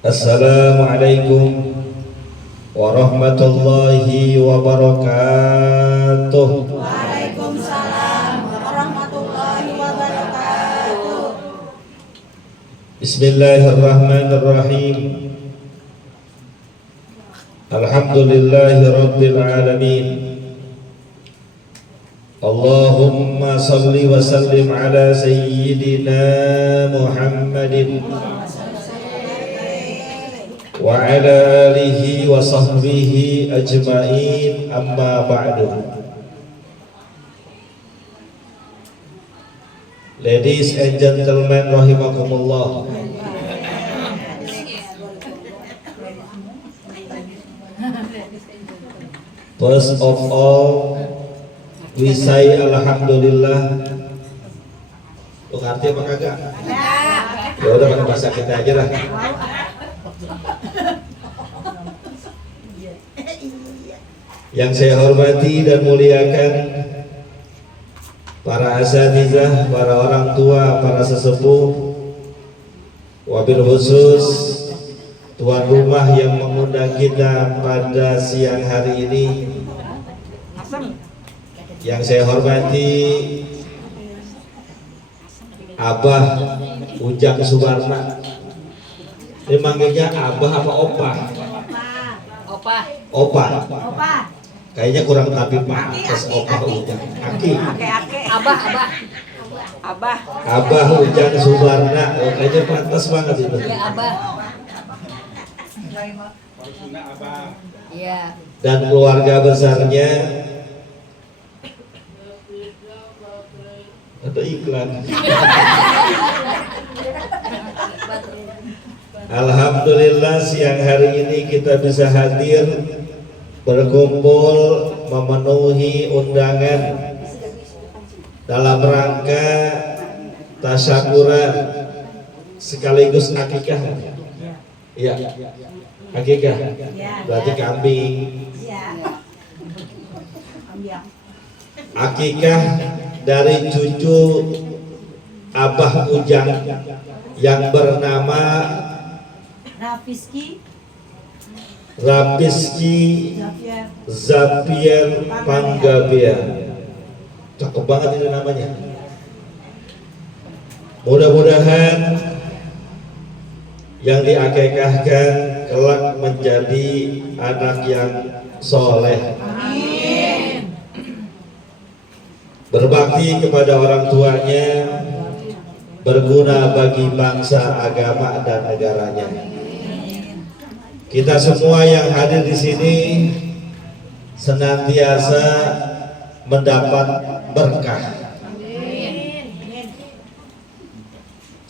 Assalamualaikum warahmatullahi wabarakatuh. Waalaikumsalam warahmatullahi wabarakatuh. Bismillahirrahmanirrahim. Alhamdulillahi rabbil alamin. Allahumma salli wa sallim ala sayyidina Muhammadin wa ala alihi wa sahbihi ajma'in, amma ba'du. Ladies and gentlemen rahimakumullah, first of all we say alhamdulillah. Lu ngerti apa kagak? Ya udah pakai bahasa kita aja lah. Yang saya hormati dan muliakan para asatizah, para orang tua, para sesepuh, wabil khusus tuan rumah yang mengundang kita pada siang hari ini. Yang saya hormati Abah Ujang Subarna. Ini manggilnya Abah apa Opah? Opah. Kayaknya kurang tapi pantas Opah Ujang. Abah Ujang Subarna. Oh, kayaknya pantas banget itu. Ya, Abah. Iya. Dan keluarga besarnya. Ada iklan. Alhamdulillah siang hari ini kita bisa hadir berkumpul memenuhi undangan dalam rangka tasyakuran sekaligus akikah. Iya. Akikah. Berarti kambing. Akikah dari cucu Abah Ujang yang bernama Rapiski Zapier Panggabean. Cakep banget itu namanya. Mudah-mudahan yang diakekahkan kelak menjadi anak yang soleh, berbakti kepada orang tuanya, berguna bagi bangsa, agama, dan negaranya. Kita semua yang hadir di sini senantiasa mendapat berkah.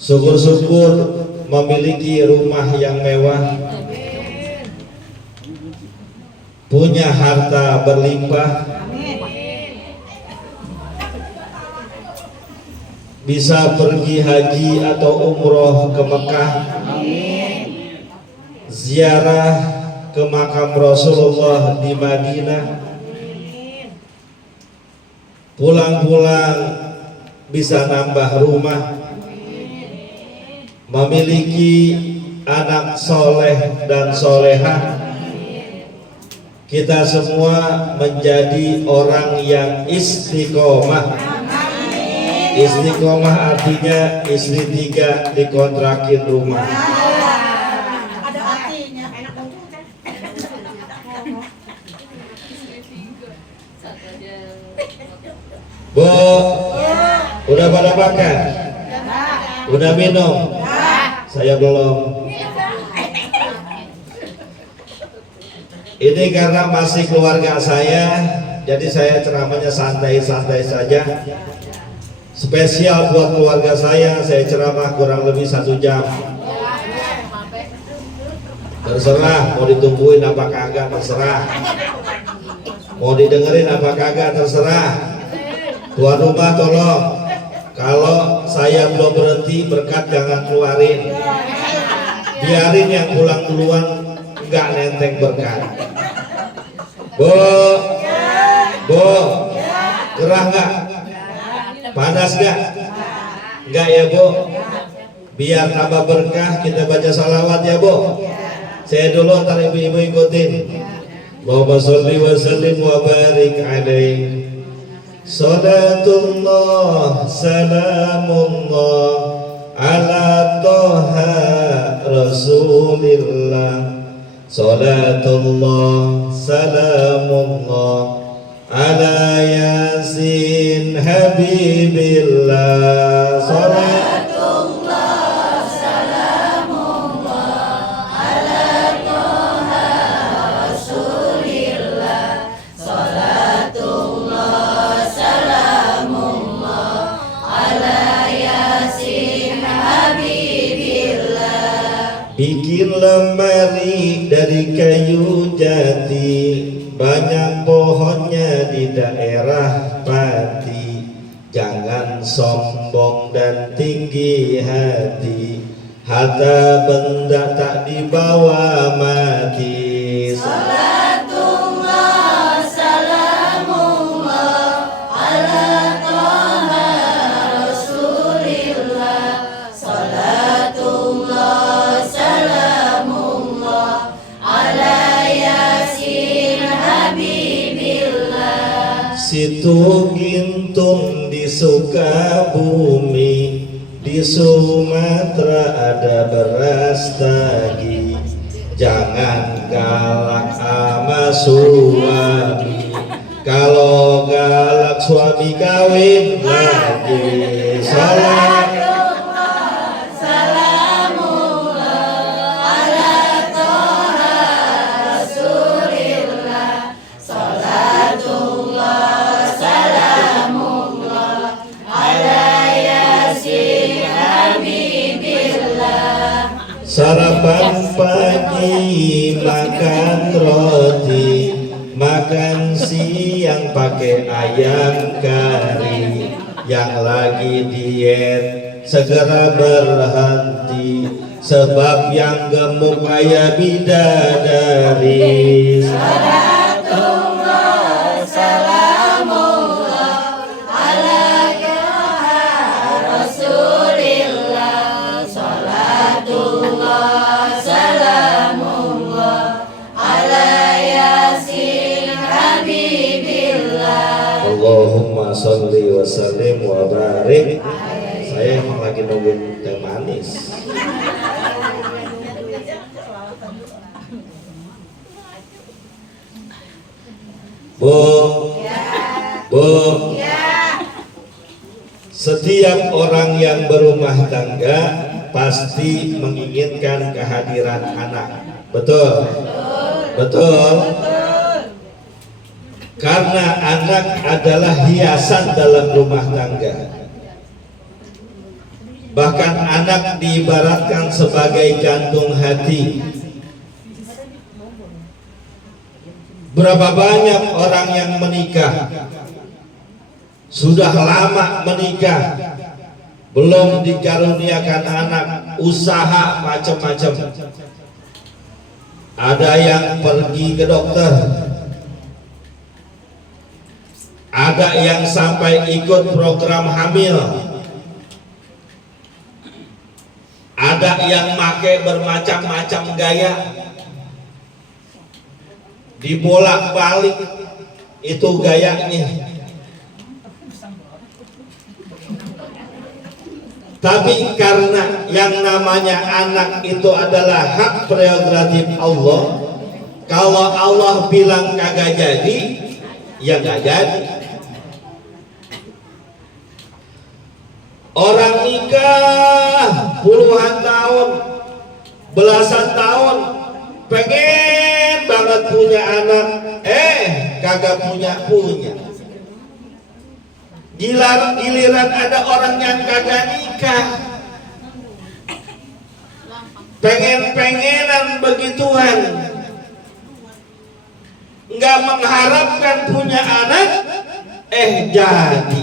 Syukur-syukur memiliki rumah yang mewah, punya harta berlimpah, bisa pergi haji atau umroh ke Mekah, ziarah ke makam Rasulullah di Madinah, pulang-pulang bisa nambah rumah, memiliki anak soleh dan solehah. Kita semua menjadi orang yang istiqomah. Istiqomah artinya istri 3 dikontrakin rumah. Ada artinya. Bu, udah pada makan? Udah minum? Saya belum. Ini karena masih keluarga saya, jadi saya ceramahnya santai-santai saja. Spesial buat keluarga saya ceramah kurang lebih 1 jam. Terserah mau ditungguin apa kagak, terserah. Mau didengerin apa kagak, terserah. Tuan rumah tolong, kalau saya belum berhenti berkat jangan keluarin. Biarin yang pulang duluan nggak nenteng berkat. Bu, gerah nggak? Panas nggak? Enggak ya Bu? Biar tambah berkah kita baca salawat ya Bu. Saya dulu, ntar ibu-ibu ikutin. Allahumma sholli wa sallim wa barik alaih. Salatullah salamullah ala toha rasulillah. Salatullah salamullah ala yasin habibillah. Salatullah salamullah ala toha rasulillah. Salatullah salamullah ala yasin habibillah. Bikin lemari dari kayu jati, banyak pohonnya di daerah Pati. Jangan sombong dan tinggi hati, harta benda tak dibawa mati. Salatullah salamullah ala toha rasulillah. Salatullah salamullah ala yasin habibillah. Situ Gintung di Sukabumi, di Sumatera ada beras tagi. Jangan galak sama suami, kalau galak suami kawin lagi. Salatullah salamullah ala toha rasulillah. Salatullah salamullah ala yasin habibillah. Sarapan pagi makan roti, makan siang pakai ayam kari. Yang lagi diet segera berhenti, sebab yang gemuk kayak bidadari. Salatullah salamullah ala toha rasulillah. Salatullah salamullah ala yasin habibillah. Allahumma sholli wa sallim wa barik. Saya emang lagi nungguin teh manis. Bu, Bu, setiap orang yang berumah tangga pasti menginginkan kehadiran anak. Betul? Betul. Karena anak adalah hiasan dalam rumah tangga. Bahkan anak diibaratkan sebagai jantung hati. Berapa banyak orang yang menikah, sudah lama menikah, belum dikaruniakan anak, usaha macam-macam. Ada yang pergi ke dokter, ada yang sampai ikut program hamil, ada yang pakai bermacam-macam gaya, dibolak-balik itu gayanya. Tapi karena yang namanya anak itu adalah hak prerogatif Allah, kalau Allah bilang kagak jadi, ya gak jadi. Orang nikah puluhan tahun, belasan tahun, pengen banget punya anak, kagak punya. Giliran ada orang yang kagak nikah, pengen-pengenan begituan, nggak mengharapkan punya anak, jadi.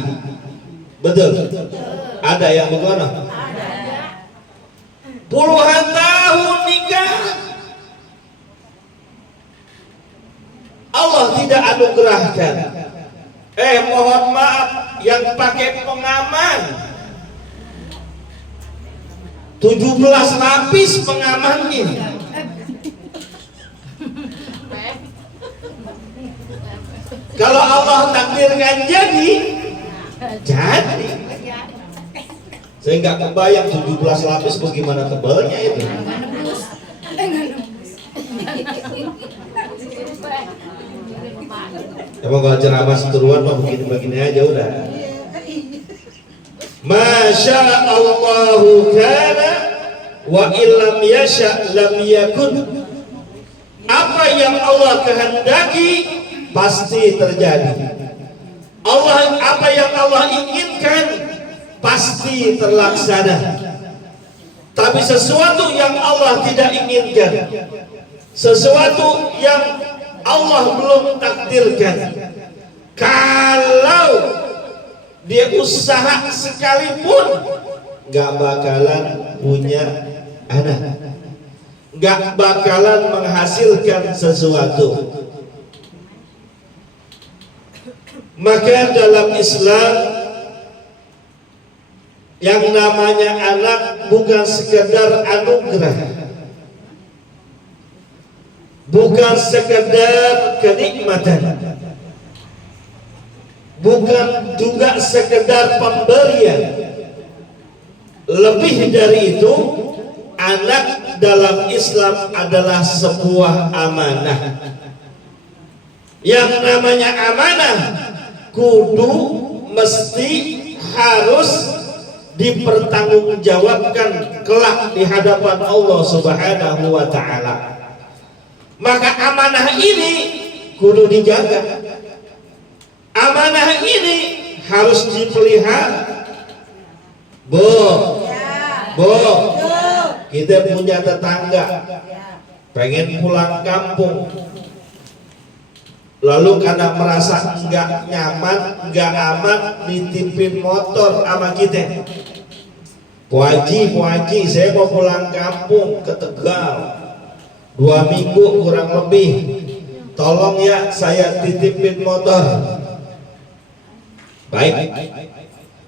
Betul? Ada yang begitu? Puluhan tahun nikah, Allah tidak anugerahkan. Mohon maaf, yang pakai pengaman 17 lapis pengamannya. Kalau Allah takdirkan jadi. Saya nggak kebayang 17 lapis bagaimana tebalnya itu. Emang kalau ceramah seteruan mah begini-begini aja udah. Masya Allahu kana wa illam yasha lam yakun. Apa yang Allah kehendaki pasti terjadi. Apa yang Allah inginkan pasti terlaksana. Tapi sesuatu yang Allah tidak inginkan, sesuatu yang Allah belum takdirkan, kalau dia usaha sekalipun gak bakalan punya anak, gak bakalan menghasilkan sesuatu. Maka dalam Islam yang namanya anak bukan sekedar anugerah, bukan sekedar kenikmatan, bukan juga sekedar pemberian. Lebih dari itu, anak dalam Islam adalah sebuah amanah. Yang namanya amanah kudu mesti harus dipertanggungjawabkan kelak di hadapan Allah Subhanahu wa taala. Maka amanah ini kudu dijaga. Amanah ini harus dipelihara. Kita punya tetangga pengen pulang kampung, lalu karena merasa nggak nyaman, nggak aman, nitipin motor sama kita. Bu Haji, saya mau pulang kampung ke Tegal 2 minggu kurang lebih, tolong ya saya titipin motor. Baik,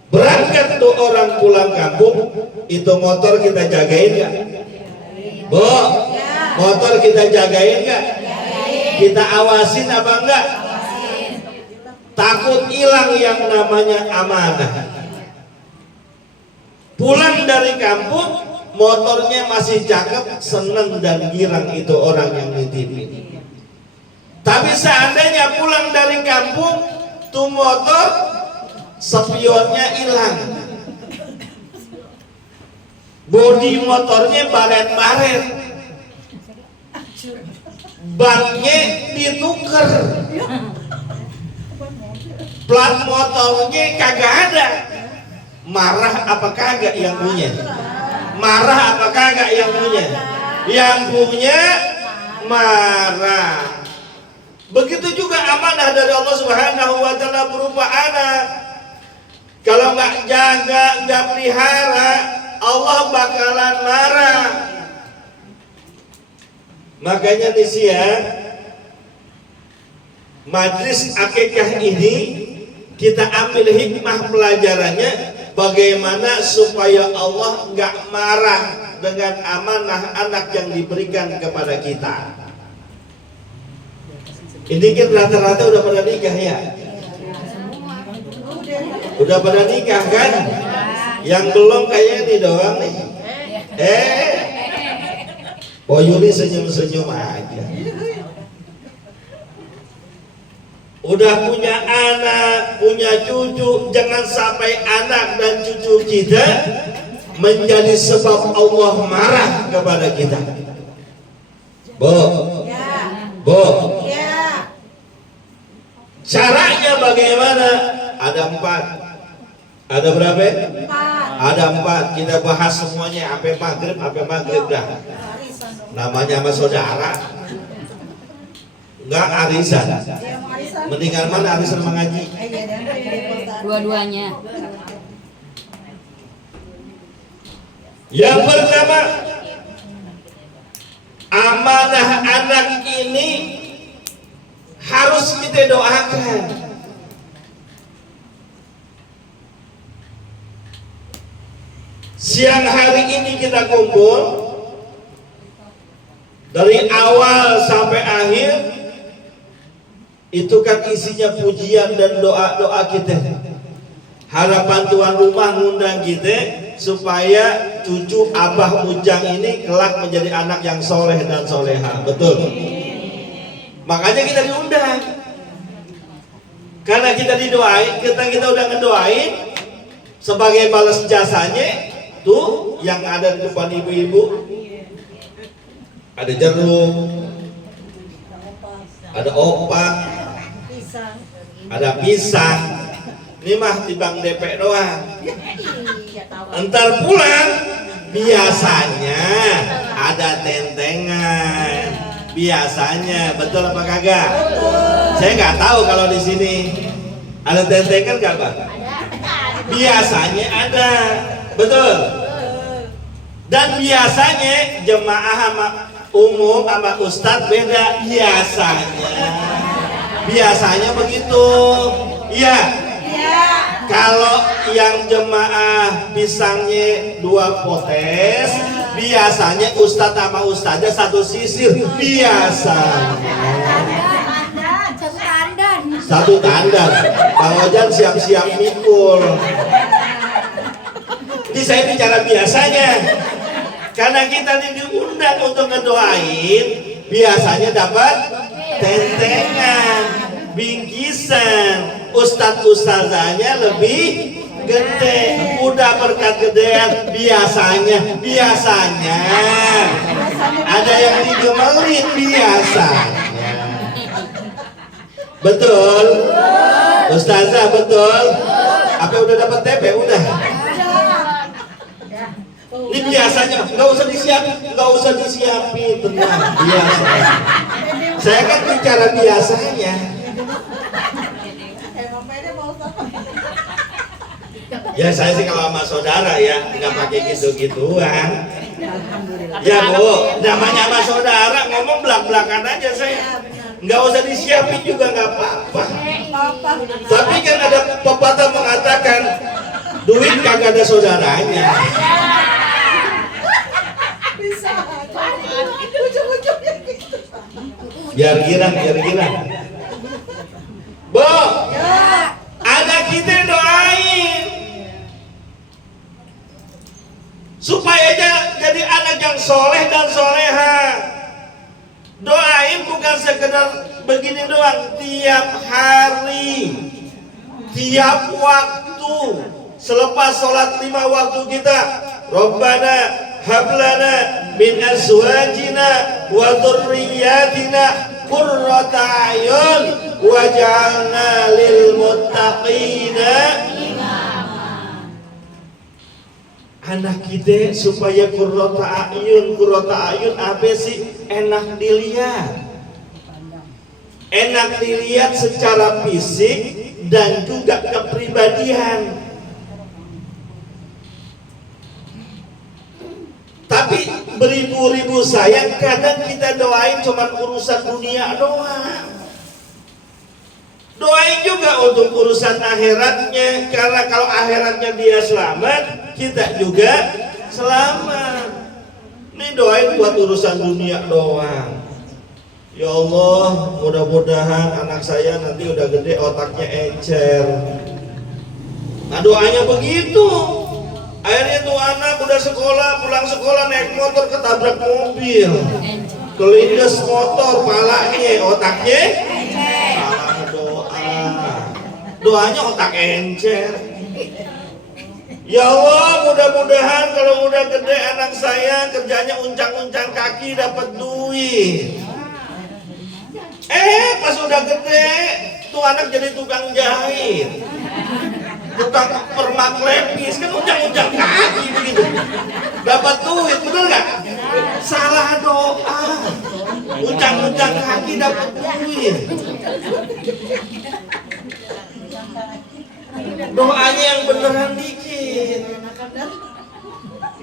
berangkat tuh orang pulang kampung, itu motor kita jagain nggak? Bu, motor kita jagain nggak? Kita awasin apa enggak? Takut hilang yang namanya amanah. Pulang dari kampung, motornya masih cakep, seneng dan girang itu orang yang nitipin. Tapi seandainya pulang dari kampung, tuh motor spionnya hilang, bodi motornya baret-baret, bannya ditukar, plat motornya kagak ada. Marah apa kagak yang punya? Marah apa kagak yang punya? Yang punya marah. Begitu juga amanah dari Allah Subhanahu wa taala berupa anak. Kalau nggak jaga, nggak pelihara, Allah bakalan marah. Makanya di siang majlis akikah ini kita ambil hikmah pelajarannya, bagaimana supaya Allah nggak marah dengan amanah anak yang diberikan kepada kita. Ini kan rata-rata udah pada nikah ya? Udah pada nikah kan? Yang belum kayaknya ini doang nih. Oh Yuli senyum-senyum aja. Udah punya anak, punya cucu, jangan sampai anak dan cucu kita menjadi sebab Allah marah kepada kita. Caranya bagaimana? Ada 4. Ada berapa? 4. Ada 4. Kita bahas semuanya sampai maghrib dah. Namanya sama saudara. Enggak arisan. Mendingan mana arisan mengaji? Dua-duanya. Yang pertama, amanah anak ini harus kita doakan. siang hari ini kita kumpul dari awal sampai akhir itu kan isinya pujian dan doa-doa kita. Harapan tuan rumah ngundang kita supaya cucu Abah Ujang ini kelak menjadi anak yang soleh dan soleha. Betul. Makanya kita diundang. Karena kita didoain, kita udah ngedoain sebagai balas jasanya. Tuh yang ada di depan ibu-ibu, ada jeruk, ada opak, ada pisang. Ini mah tibang DP doang. Entar pulang biasanya ada tentengan. Biasanya, betul apa kagak? Saya nggak tahu kalau di sini ada tentengan nggak, Pak? Biasanya ada. Betul. Dan biasanya jemaah sama umum sama ustadz beda biasanya begitu. Iya. Kalau yang jemaah pisangnya 2 potes, biasanya ustadz sama ustadznya 1 sisir. Biasanya 1 tandan. Pak Ojan siap-siap mikul. Ini saya bicara biasanya, karena kita diundang untuk ngedoain, biasanya dapat tentengan, bingkisan, ustadz-ustadzanya lebih gede, udah berkat gedean, biasanya ada yang digemelin biasanya. Betul, ustazah betul. Apa udah dapat TP? Udah. Ini biasanya nggak usah disiapin, tenang, biasa. Saya kan bicara biasanya. Ya saya sih kalau sama saudara ya nggak pakai gitu-gituan. Ya Bu, namanya sama saudara ngomong belak-belakan aja saya. Nggak usah disiapin juga nggak apa-apa. Tapi kan ada pepatah mengatakan duit kagak ada saudaranya. Biar girang. Bu, ada kita doain supaya jadi anak yang soleh dan soleha. Doain bukan sekedar begini doang, tiap hari, tiap waktu, selepas sholat 5 waktu kita, Rabbana hablana min azwajina wa dzurriyyatina qurrata a'yun waj'alna lil muttaqina imama. Anak kita supaya qurrata a'yun apa sih? Enak dilihat secara fisik dan juga kepribadian. Tapi beribu-ribu sayang, kadang kita doain cuma urusan dunia doang. Doain juga untuk urusan akhiratnya, karena kalau akhiratnya dia selamat, kita juga selamat. Ini doain buat urusan dunia doang. Ya Allah, mudah-mudahan anak saya nanti udah gede otaknya encer. Nah doanya begitu. Akhirnya tuh anak udah pulang sekolah naik motor ketabrak mobil, kelindes motor palanya, otaknya salah doanya otak encer. Ya Allah, mudah-mudahan kalau udah gede anak saya kerjanya uncang-uncang kaki dapat duit. Pas udah gede tuh anak jadi tukang jahit, tukang permak lepis, kan uncang-uncang kaki begitu, dapat duit, bener nggak? Salah doa, uncang-uncang kaki dapat duit. Doanya yang beneran dikit.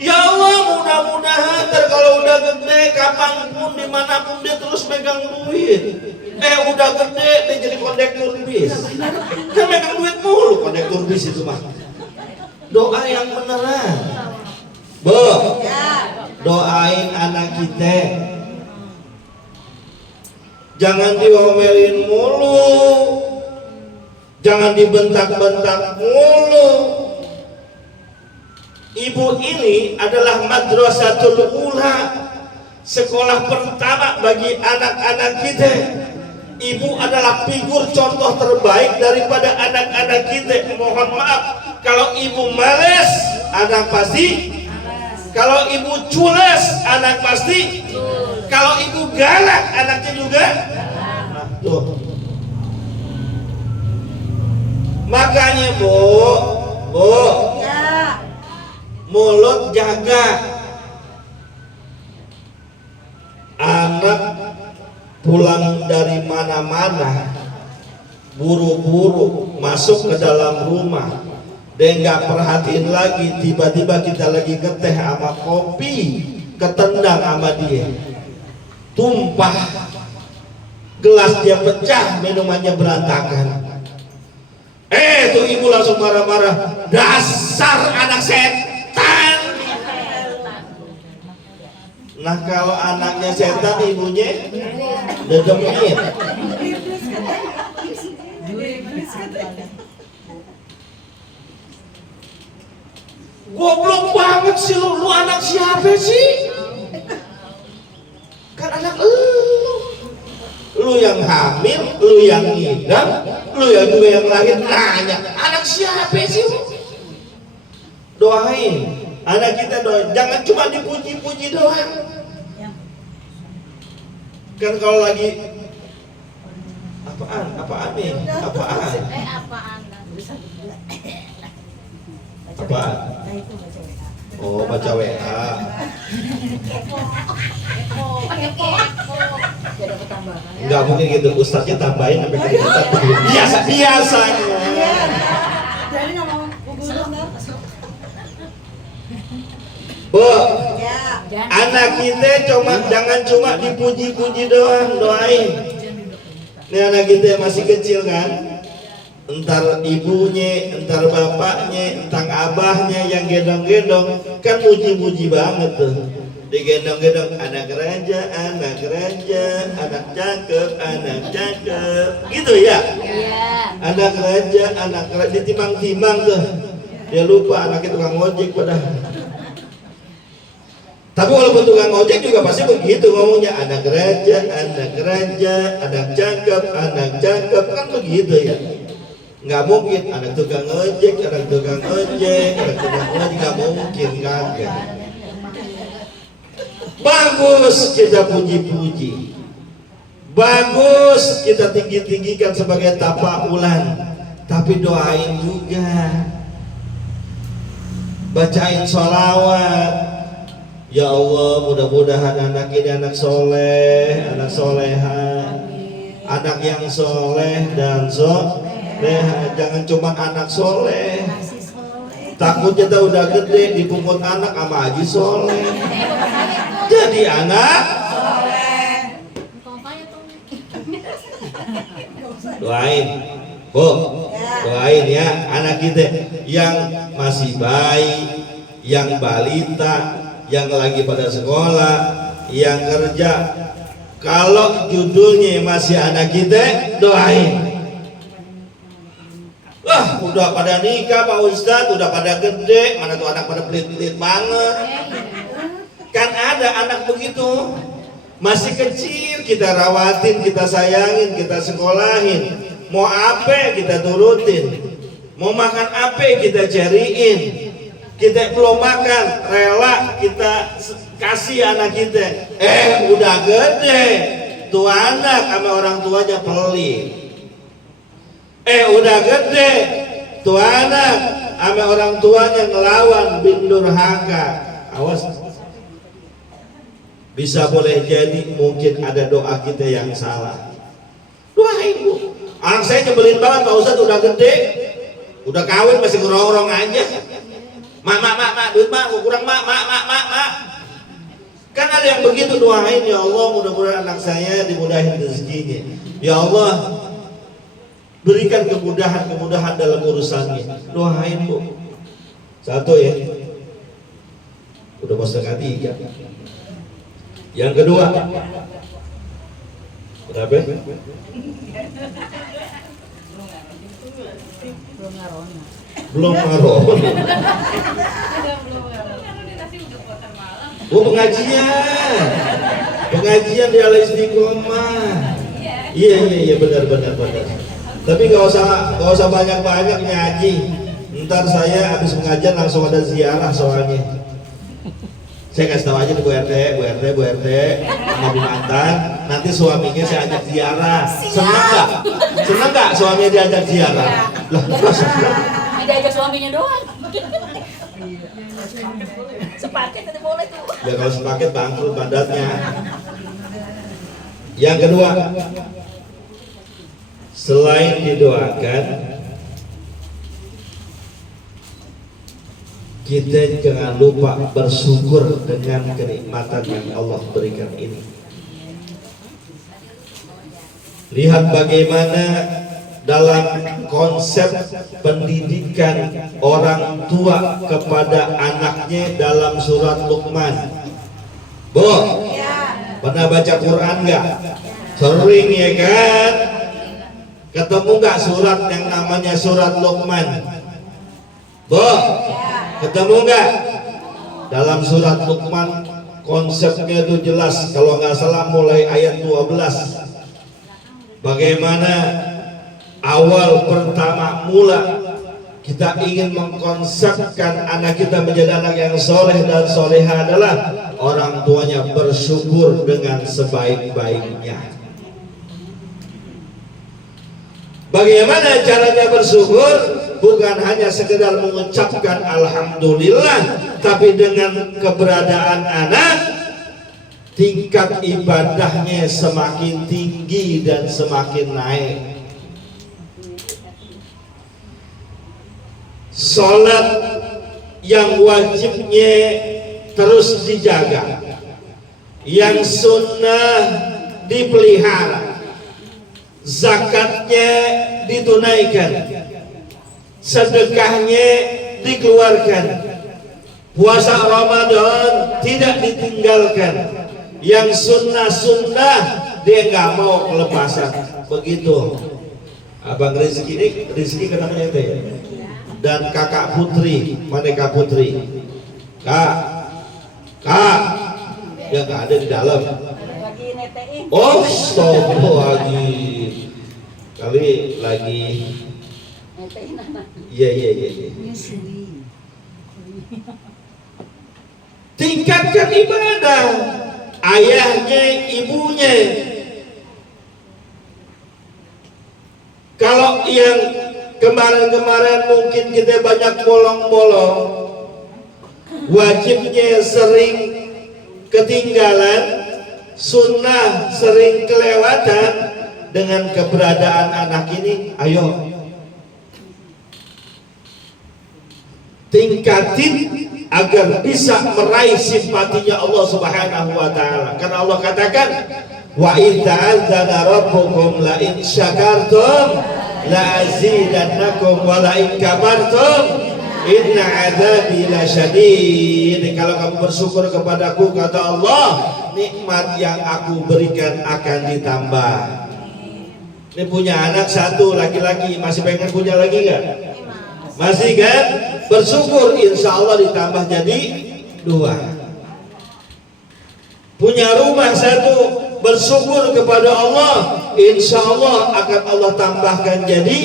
Ya Allah, mudah-mudahan kalau udah gede, kapanpun, dimanapun dia terus megang duit. Udah gede dia jadi kondektur bis. Kan megang duit mulu kondektur bis itu mah. Doa yang beneran. Bu, doain anak kita. Jangan diomelin mulu, jangan dibentak-bentak mulu. Ibu ini adalah madrasatul ula, sekolah pertama bagi anak-anak kita. Ibu adalah figur contoh terbaik daripada anak-anak kita. Mohon maaf, kalau ibu males, anak pasti. Kalau ibu cules, anak pasti. Kalau ibu galak, anaknya juga. Nah, tuh. Makanya bu, mulut jaga. Anak pulang dari mana-mana, buru-buru masuk ke dalam rumah, dia nggak perhatiin lagi, tiba-tiba kita lagi ngeteh sama kopi, ketendang sama dia, tumpah, gelas dia pecah, minumannya berantakan. Tuh ibu langsung marah-marah, dasar anak setan. Nah kalau anaknya setan, ibunya dedemit. Goblok banget sih lu anak siapa sih? Kan anak lu yang hamil, lu yang ngidam, lu yang juga yang lahir, nanya anak siapa sih lu? Doain anak kita, doain, jangan cuma dipuji-puji doang. Kan kalau lagi apaan nih? Apaan? Oh, baca WA. Enggak mungkin gitu, ustadznya tambahin sampai ke kita. Biasanya. Bu, anak kita jangan cuma dipuji-puji doang, doain. Ini anak kita masih kecil kan, entar ibunya, entar bapaknya, entar abahnya yang gendong-gendong, kan muji-muji banget tuh. Digendong-gendong, anak raja, anak cakep, gitu ya. Anak raja, ditimang-timang tuh. Dia lupa anaknya tukang ojek padahal. Tapi walaupun tukang ojek juga pasti begitu ngomongnya, anak raja, anak cakep, kan begitu ya. Nggak mungkin anak tukang ojek, nggak mungkin, kagak. Bagus kita puji-puji, bagus kita tinggi-tinggikan sebagai tapaulan, tapi doain juga, bacain sholawat. Ya Allah, mudah-mudahan anak ini anak soleh, anak soleha, anak yang soleh dan soleha. Jangan cuma anak soleh, takutnya kita udah gede dipungut anak sama haji soleh, jadi anak soleh. Doain, bu, doain ya anak kita yang masih bayi, yang balita, yang lagi pada sekolah, yang kerja. Kalau judulnya masih anak kita, doain. Wah, udah pada nikah Pak Ustadz, udah pada gede, mana tuh anak pada pelit-pelit banget. Kan ada anak begitu, masih kecil, kita rawatin, kita sayangin, kita sekolahin. Mau apa kita turutin, mau makan apa kita cariin. Kita belum makan, rela kita kasih anak kita. Udah gede, tuh anak sama orang tuanya pelit. Udah gede, tuh anak sama orang tuanya ngelawan, bin durhaka. Awas, bisa boleh jadi mungkin ada doa kita yang salah. Doain bu, anak saya nyebelin banget Pak Ustadz, udah gede, udah kawin masih ngerongrong aja. Mak, duit mak, kurang mak. Kan ada yang begitu, doain ya Allah, mudah-mudahan anak saya dimudahin rezekinya. Ya Allah, berikan kemudahan dalam urusannya. Doain bu. Satu ya. Udah mau setengah 3. Yang kedua, berapa? Belum ngaruh. Oh, pengajian di Al Istiqomah. Iya benar. Tapi nggak usah banyak ngaji. Ntar saya habis pengajian langsung ada ziarah soalnya. Saya kasih tahu aja nih Bu RT sama Bu Mantan, nanti suaminya saya ajak ziarah. Senang nggak suaminya diajak ziarah? Lah, Tidak ajak suaminya doang. Sepaket itu boleh tuh. ya kalau sepaket bangkrut badannya. Yang kedua, selain didoakan, kita jangan lupa bersyukur dengan kenikmatan yang Allah berikan ini. Lihat bagaimana dalam konsep pendidikan orang tua kepada anaknya dalam surat Luqman. Bu, pernah baca Quran nggak? Sering ya kan? Ketemu nggak surat yang namanya surat Luqman? Bu, ketemu nggak? Dalam surat Luqman konsepnya itu jelas, kalau nggak salah mulai ayat 12. Bagaimana awal pertama mula kita ingin mengkonsepkan anak kita menjadi anak yang soleh dan soleha adalah orang tuanya bersyukur dengan sebaik-baiknya. Bagaimana caranya bersyukur? Bukan hanya sekedar mengucapkan alhamdulillah, tapi dengan keberadaan anak, tingkat ibadahnya semakin tinggi dan semakin naik. Salat yang wajibnya terus dijaga, yang sunnah dipelihara, zakatnya ditunaikan, sedekahnya dikeluarkan, puasa Ramadan tidak ditinggalkan, yang sunnah dia nggak mau kelepasan. Begitu Abang Rizky ini, Rizky kenapa ya? Dan kakak Putri, mana kak Putri? Kak, ya nggak ada di dalam. Oh, stop lagi. Kali lagi. Iya. Tingkatkan ibadah. Ayahnya, ibunya. Kalau yang kemarin-kemarin mungkin kita banyak bolong-bolong, wajibnya sering ketinggalan, sunnah sering kelewatan, dengan keberadaan anak ini, ayo tingkatin agar bisa meraih simpatinya Allah Subhanahu wa taala. Karena Allah katakan, wa idza ta'adzana rabbukum la in syakartum la azidannakum wa la in kafartum inna adzabi lasyadid. Kalau kamu bersyukur kepadaku, kata Allah, nikmat yang aku berikan akan ditambah. Ini punya anak satu laki-laki, masih pengen punya lagi nggak? Masih kan? Bersyukur, insya Allah ditambah jadi 2. Punya rumah satu, bersyukur kepada Allah, insya Allah akan Allah tambahkan jadi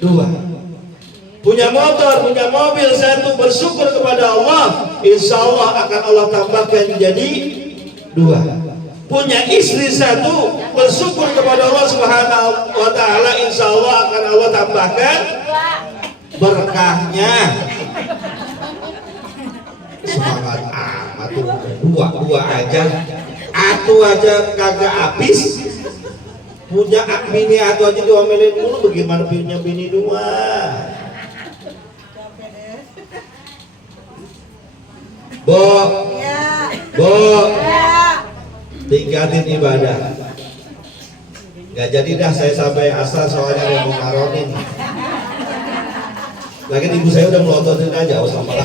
2. Punya motor, punya mobil satu, bersyukur kepada Allah, insya Allah akan Allah tambahkan jadi 2. Punya istri satu, bersyukur kepada Allah Subhanahu wa taala, insya Allah akan Allah tambahkan berkahnya. Semangat amat tuh, 2 aja, atu aja kagak habis. Punya bini atu aja diomelin mulu, bagaimana punya bini 2? Bo, tingkatin ibadah. Gak jadi dah saya sampai asal, soalnya dia mau ngaronin. Lagi ibu saya udah melototin aja, usah malah.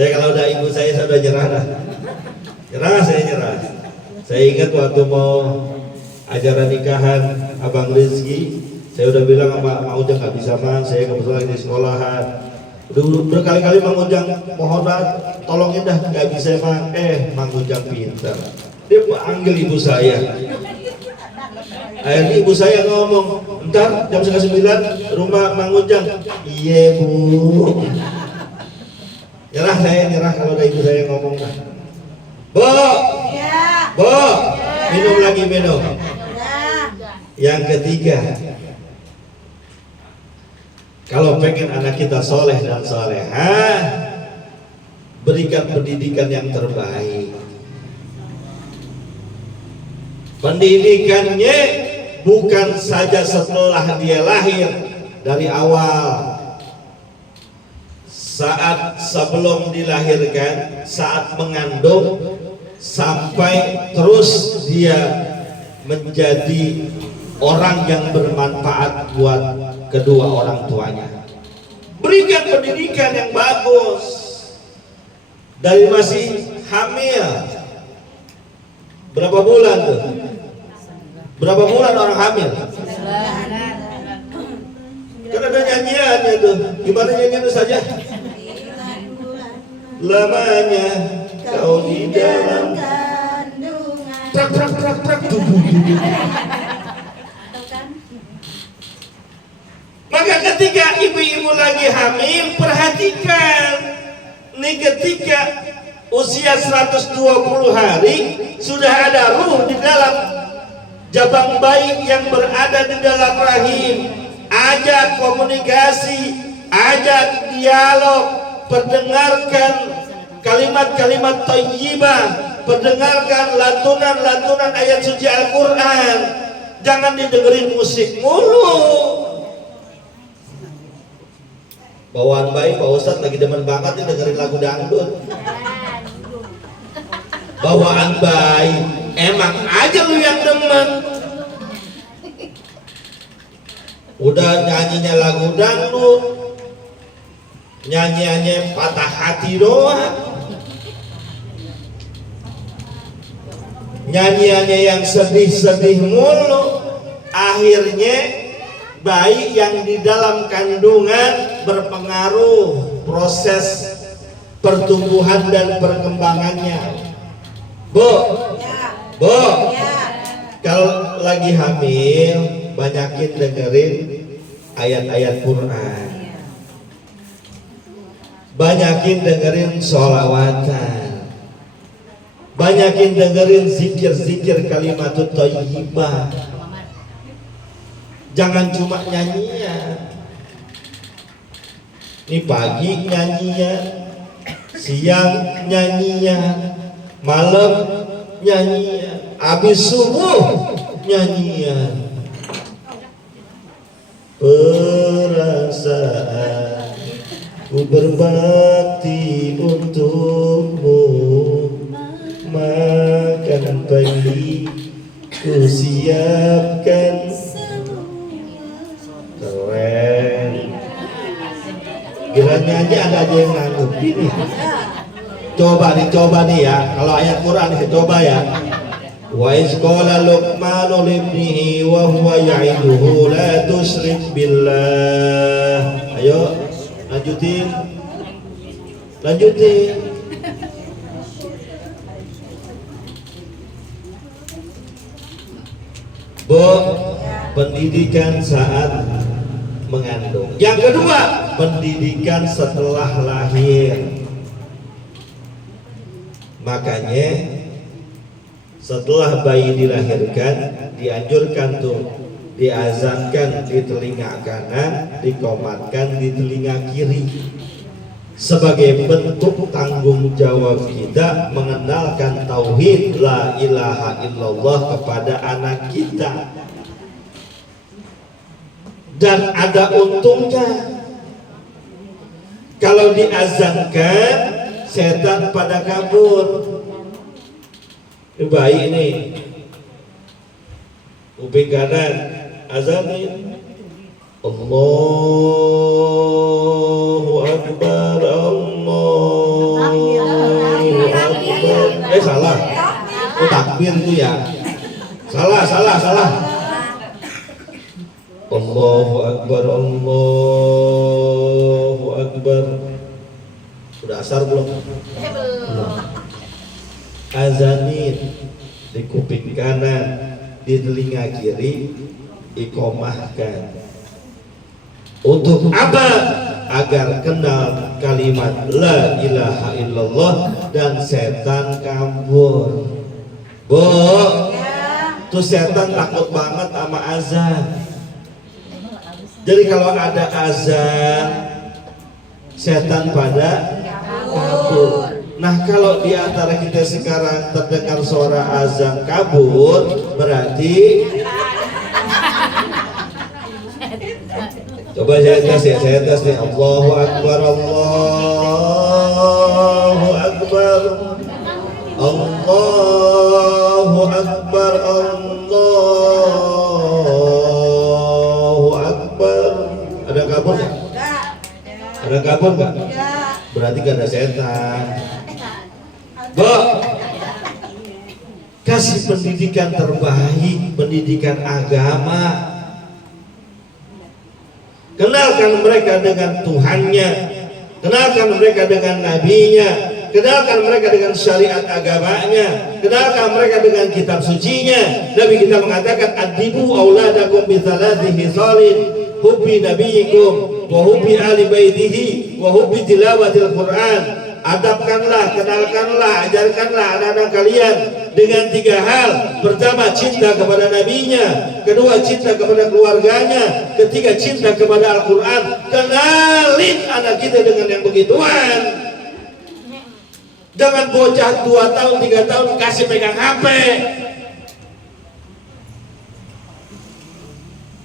Saya kalau udah ibu saya udah nyerah dah. Saya nyerah. Saya ingat waktu mau ajaran nikahan Abang Rizky, saya udah bilang sama Mang Ujang nggak bisa Mang, saya kebetulan di sekolahan. Udah berkali-kali Mang Ujang mohon banget, tolongin dah, nggak bisa Mang. Mang Ujang pintar. Dia panggil ibu saya. Akhirnya ibu saya ngomong, ntar jam 8:30 rumah Mang Ujang. Iya Bu. Saya nyerah kalau ada ibu saya ngomong. Bu, Bu, minum lagi minum. Yang ketiga, kalau pengen anak kita soleh dan solehah, berikan pendidikan yang terbaik. Pendidikannya bukan saja setelah dia lahir, dari awal, saat sebelum dilahirkan, saat mengandung, sampai terus dia menjadi orang yang bermanfaat buat kedua orang tuanya. Berikan pendidikan yang bagus dari masih hamil. Berapa bulan tuh? Berapa bulan orang hamil? Kan ada nyanyiannya tuh. Gimana nyanyian itu saja? Lamanya kau di dalam kandungan. Trak dubu. Maka ketika ibu-ibu lagi hamil, perhatikan nih, ketika usia 120 hari sudah ada ruh di dalam jabang bayi yang berada di dalam rahim. Ajak komunikasi, ajak dialog, perdengarkan kalimat-kalimat thayyibah, perdengarkan lantunan-lantunan ayat suci Al-Quran. Jangan didengerin musik mulu. Bawaan bayi, Pak Ustadz lagi demen banget nih dengerin lagu dangdut. Bawaan bayi, emang aja lu yang demen. Udah nyanyinya lagu dangdut, nyanyiannya patah hati doang, nyanyiannya yang sedih-sedih mulu. Akhirnya bayi yang di dalam kandungan berpengaruh proses pertumbuhan dan perkembangannya. Bu, kalau lagi hamil, banyakin dengerin ayat-ayat Quran, banyakin dengerin sholawatan, banyakin dengerin zikir-zikir kalimatut thayyibah. Jangan cuma nyanyian. Ini pagi nyanyian, siang nyanyian, malam nyanyian, habis subuh nyanyian. Perasaan ku berbakti untukmu, makan pagi ku siapkan. Keren. Kira nyanyi ada aja yang nanggupin nih. Coba nih ya. Kalau ayat Quran coba ya. Wa iz qala Luqmanu libnihi wa huwa ya'iduhu la tusyrik billah. Ayo lanjutin. Bu, pendidikan saat mengandung. Yang kedua, pendidikan setelah lahir. Makanya setelah bayi dilahirkan, dianjurkan tuh diazankan di telinga kanan, dikomatkan di telinga kiri, sebagai bentuk tanggung jawab kita mengenalkan tauhid la ilaha illallah kepada anak kita. Dan ada untungnya kalau diazankan, setan pada kabur. Bayi ini kuping kanan azanin, Allahu Akbar, Allahu takbir itu ya. Salah. Allahu Akbar, Allahu Akbar. Sudah asar belum? Belum. Azanin di kuping kanan, di telinga kiri, iqomahkan. Untuk apa? Agar kenal kalimat la ilaha illallah dan setan kabur. Bu, tuh setan takut banget sama azan. Jadi kalau ada azan, setan pada kabur. Nah, kalau di antara kita sekarang terdengar suara azan kabur, berarti coba saya tes nih. Allahu Akbar, Allahu Akbar, Allahu Akbar, Allahu Akbar. Ada kabur nggak? Ada kabur nggak? Berarti gak ada setan. Bu, kasih pendidikan terbaik, pendidikan agama. Kenalkan mereka dengan Tuhannya, kenalkan mereka dengan Nabinya, kenalkan mereka dengan syariat agamanya, kenalkan mereka dengan kitab sucinya. Nabi kita mengatakan adibu auladakum bi thalathi hisalin, hubbi nabiyikum wa hubbi ali baitihi wa hubbi tilawatil Quran. Adabkanlah, kenalkanlah, ajarkanlah anak-anak kalian dengan 3 hal. Pertama, cinta kepada nabinya. Kedua, cinta kepada keluarganya. Ketiga, cinta kepada Al-Quran. Kenalin anak kita dengan yang begituan. Jangan bocah 2 tahun, 3 tahun kasih pegang HP.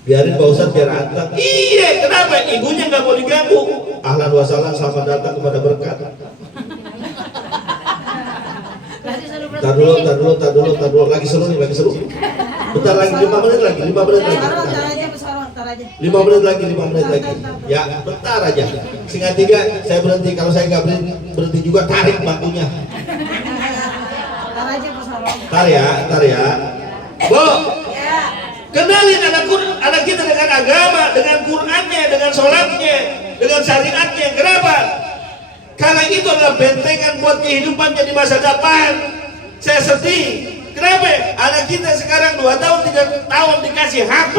Biarin Pak Ustadz biar anteng. Iya, kenapa? Ibunya nggak mau diganggu. Ahlan wa sahlan, selamat datang kepada berkat. Tar dulu. Lagi seru. Bentar lagi, 5 menit lagi. 5 menit lagi. Ya, bentar aja. Singkat 3, saya berhenti. Kalau saya nggak berhenti juga, tarik bangkunya. Tar ya. Bu, kenalin anak kita dengan agama, dengan Qur'annya, dengan sholatnya, dengan syariatnya. Kenapa? Karena itu adalah bentengan buat kehidupannya di masa depan. Saya sedih. Kenapa? Anak kita sekarang 2 tahun, 3 tahun dikasih HP.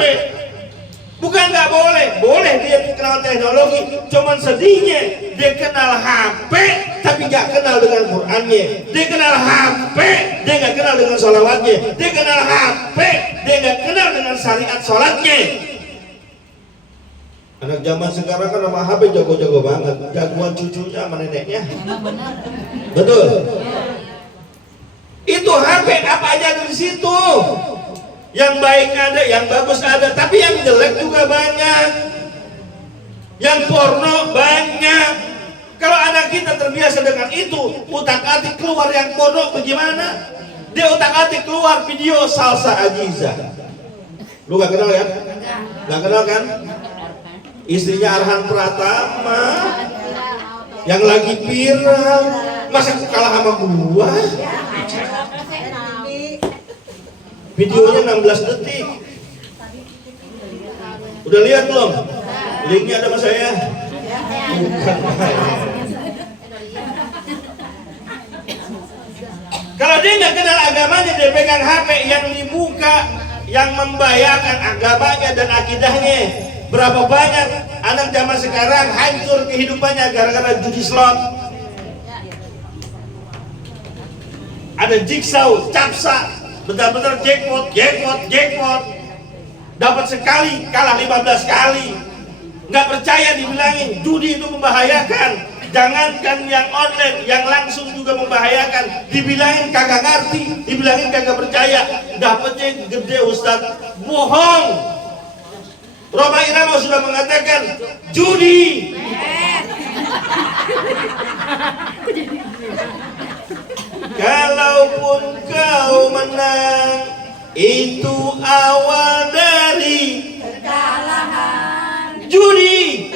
Bukan nggak boleh, boleh dia kenal teknologi. Cuman sedihnya dia kenal HP, tapi nggak kenal dengan Qur'annya. Dia kenal HP, dia nggak kenal dengan sholawatnya. Dia kenal HP, dia nggak kenal dengan syariat sholatnya. Anak zaman sekarang kan sama HP jago-jago banget. Jagoan cucunya sama neneknya. Betul. Itu HP apa aja ada di situ. Yang baik ada, yang bagus ada, tapi yang jelek juga banyak. Yang porno banyak. Kalau anak kita terbiasa dengan itu, utak-atik keluar yang porno bagaimana? Dia utak-atik keluar video salsa Aziza. Lu gak kenal ya? Gak kenal kan? Istrinya Arhan Pratama yang lagi viral. Masa kalah sama gua? Videonya 16 detik. Udah lihat belum? Linknya ada sama saya. Bukan. Kalau dia nggak kenal agamanya, dia pegang HP yang dibuka, yang membahayakan agamanya dan akidahnya. Berapa banyak anak zaman sekarang hancur kehidupannya gara-gara judi slot. Ada jigsaw, capsa. Benar-benar jackpot. Dapat sekali, kalah 15 kali. Nggak percaya dibilangin, judi itu membahayakan. Jangankan yang online, yang langsung juga membahayakan. Dibilangin kagak ngerti, dibilangin kagak percaya. Dapatnya gede Ustadz, bohong. Roma Irama sudah mengatakan, judi. Kalaupun kau menang, itu awal dari kekalahan. Judi.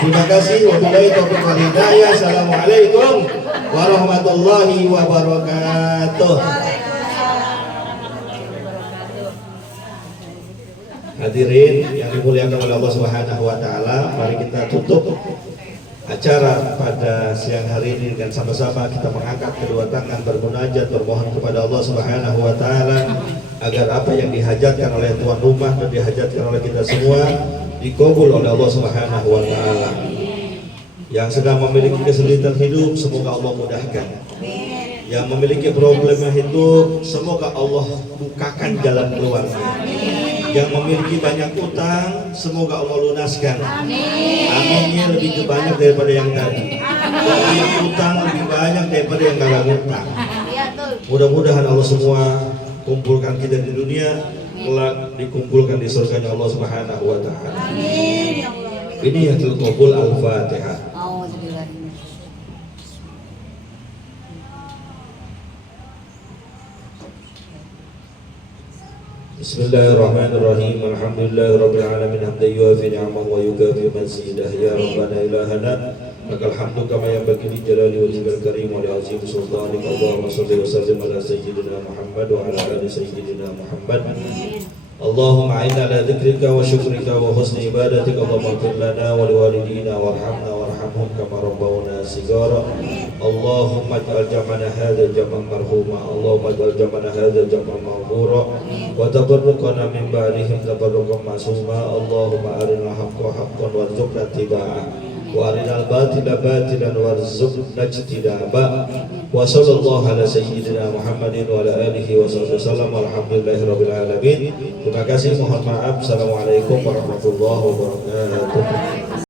Terima kasih. Wabillahi taufiq wal hidayah. Assalamualaikum warahmatullahi wabarakatuh. Hadirin yang dimuliakan oleh Allah Subhanahu wa taala, mari kita tutup acara pada siang hari ini dengan sama-sama kita mengangkat kedua tangan bermunajat bermohon kepada Allah Subhanahu wa taala agar apa yang dihajatkan oleh tuan rumah dan dihajatkan oleh kita semua dikabul oleh Allah Subhanahu wa taala. Yang sedang memiliki kesulitan hidup semoga Allah mudahkan. Yang memiliki problem hidup semoga Allah bukakan jalan keluarnya. Yang memiliki banyak utang semoga Allah lunaskan. Aminnya lebih banyak daripada yang tadi. Yang utang lebih banyak daripada yang gak utang. Mudah-mudahan Allah semua kumpulkan kita di dunia, kelak dikumpulkan di surganya Allah Subhanahu wa taala. Ini yang terkabul. Al-Fatihah. Bismillahirrahmanirrahim. Alhamdulillahirabbil alamin hamdan yuafi ni'amahu wa yukafi mazidah. Ya Rabbana ilahana lakal hamdu kama yanbaghi li jalali wajhikal karim wa li 'azimi sultanik. Allahumma shalli wa sallim ala sayyidina Muhammad wa ala ali sayyidina Muhammad. Allahumma a'inna ala dzikrika wa syukrika wa husni ibadatika. Allahumma ighfir lana wa liwalidina warhamna warhamhum kama rabbawna shighara. Allahumma ij'al jam'ana hadza jam'an marhuma. Allahumma ij'al jam'ana hadza jam'an maghfura wa tabarrukana min ba'dihim tabarrukan ma'suma. Allahumma arina haqqa haqqan warzuqna ittiba'ah wa arinal batila batilan warzuqna ijtinaba. Wa sallallahu ala sayyidina Muhammadin wa ala alihi wa sallam. Alhamdulillahirabbil alamin. Terima kasih, mohon maaf. Assalamualaikum warahmatullahi wabarakatuh.